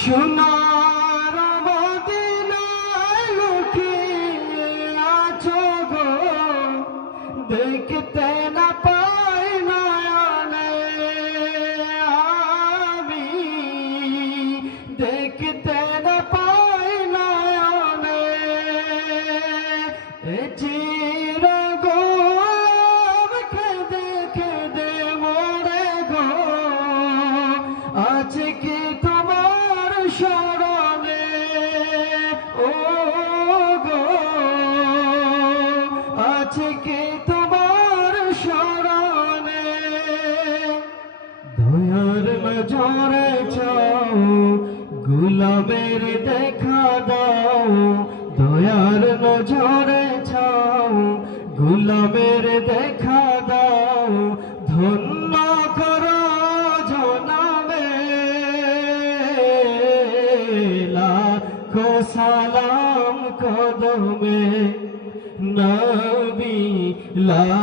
সোনার মদিনায় লুকিয়ে আছো গো, দেখতে না পাই নয়নে আমি, দেখতে না পাই নয়নে চির গোলাম কেঁদে কেঁদে মরে গো, আছে কি তোমার স্মরণে ও গো, আছে কি তোমার স্মরণে দয়ার নজরে চাও গোলামের দেখা দাও, দয়ার নজরে চাও গোলামের দেখা দাও, ধন্য করো জনাবে লাখো সালাম কদমে নবী।